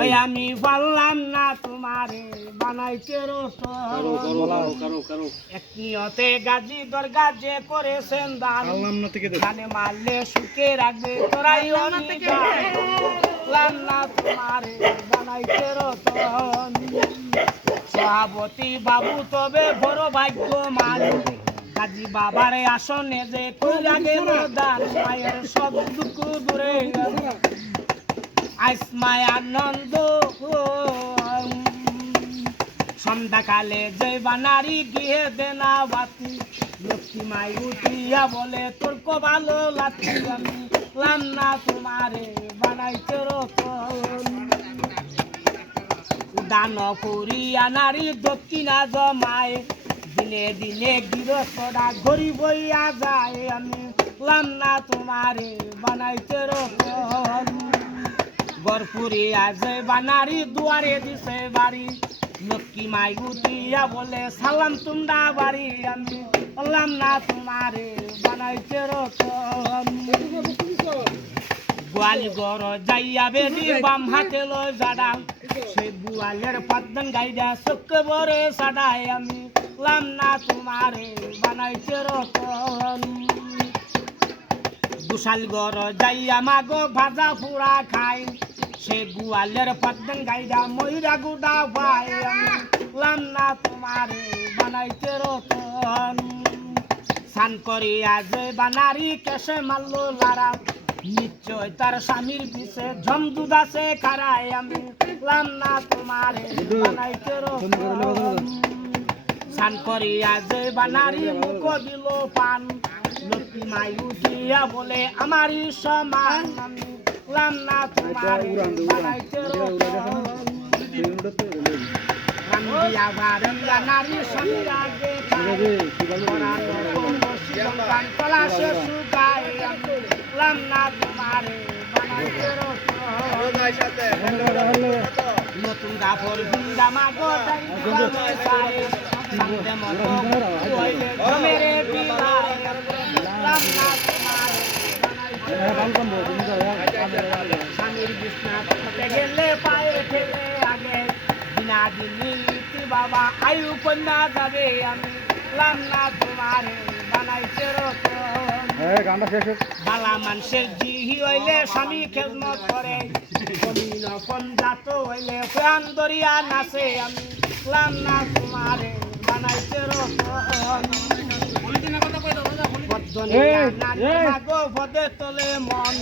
ওই আমি বললাম না তোমারে বানাইতে রতন এক নিয়তে গাজী দরগা যে করেছেন দান জানে মারলে সুখে রাখবে তোরাই বললাম না তোমারে বানাইতে রতন সভাপতি বাবু তবে বড় ভাগ্যমান গাজী বাবার আসনে যে কইরা গেল দান মায়ের সব দুঃখ দূরে আইসমায় আনন্দ সন্ধ্যাকালে যে বানারি গিয়ে দেনা বাতি লক্ষ্মী মাই উঠিয়া বলে তোর কো ভালো লাথি আমি লাম না তোমারে বানাইতে রতন দান করিয়া নারী দক্ষিণা জমায় দিনে দিনে গৃহস্থরা ঘড়ি বইয়া যায় আমি লাম না তোমারে বানাইতে রতন গরপুরে আজে বানারি দুয়ারে দিছে বাড়ি লক্ষ্মী মাই উঠিয়া বলে সালাম তোমরা বাড়ি আমি বললাম না তোমারে বানাইতে রতন গোয়াল গর যাইয়া বেদি বাম হাতে লয় জাডা সেই গোয়ালের পাদ্দন গাইডা চোখ বরে সাডাই আমি বললাম না তোমারে বানাইতে রতন দুশাল গর যাইয়া মাগো ভাজা পুরা খাই সে গোয়ালের পাদ্দন গাইডা ময়রা গুডা ভাই আমি বললাম না তোমারে বানাইতে রতন সান করিয়া যে বানারি কেসে মারলো লারা নিশ্চয় তার স্বামীর পিছে ঝমদুদ আছে খারাই আমি বললাম না তোমারে বানাইতে রতন সান করিয়া যে বানারি মুখ দিল পান লক্ষ্মী মাই উঠিয়া বলে আমারই সমান আমি বললাম না তোমারে বানাইতে রতন রান্দিয়া বাড়িয়া নারী স্বামীর আগে খায় পলাশে শুকায় আমি বললাম না তোমারে বানাইতে রতন নতুন কাপড় ভিন্দা মাগো শান্তে মতো জমেরে বিলাই বললাম না তোমারে স্বামীর বিছনা করতে গেলে পায়ে ফেলে আগে দিনা দিনী বাবা আয়ু কন্যা যাবে আমি বললাম না তোমারে বানাইতে রতন বালা মানুষের জিহি হইলে স্বামী খেদমত করে কোন জাত হইলে প্রাণ দরিয়া নাচে আমি বললাম না তোমারে বানাইতে রতন ভদে তোলে মন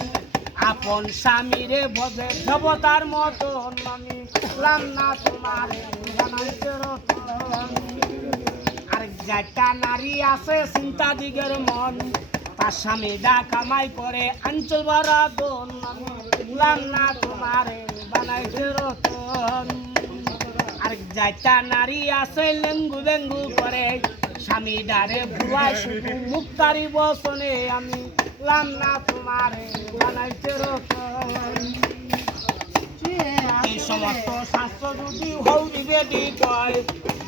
আপন স্বামীরে ভদে দেবতার মতন আমি বললাম না তোমারে বানাইতে রতন আরেক একটা নারী আছে চিন্তা দিগের মন তার স্বামী ডা কামাই করে আঞ্চল ভরা দন আমি বললাম না তোমারে বানাইতে রতন আরেক একটা নারী আছে লেঙ্গু বেঙ্গু করে স্বামী ডারে ভুয়াই শুধু মুক্তারি বসনে আমি বললাম না তোমারে বানাইতে রতন এই সমস্ত শাস্ত্র যদি হৌ দিবে দি কয়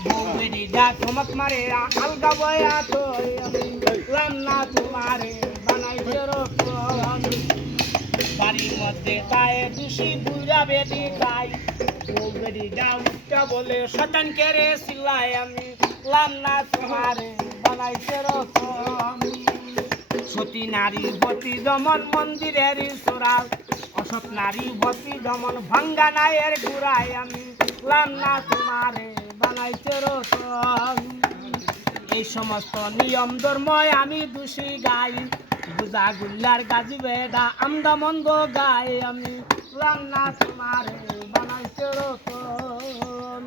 বউ বেদি যা চমক মারে আলগা বয়া তো আমি বললাম না তোমারে বানাইতে রতন বাড়ির মধ্যে গায়ে দুষি বুড়া বেদি গাই বউ বেদি যা উঠটা বলে শতান কেড়ে চিল্লায় আমি বললাম না তোমারে বানাইতে রতন সতী নারী বতী দমন মন্দিরের চোরাল অসৎ নারী বতী দমন ভাঙ্গা নায়ের গুড়াই আমি বললাম না তোমারে বানাইতে রতন এই সমস্ত নিয়ম ধর্ময় আমি দোষী গাই বুঝা গুল্লার গাজি বেডা আমদা মন্দ গাই আমি বললাম না তোমারে বানাইতে রতন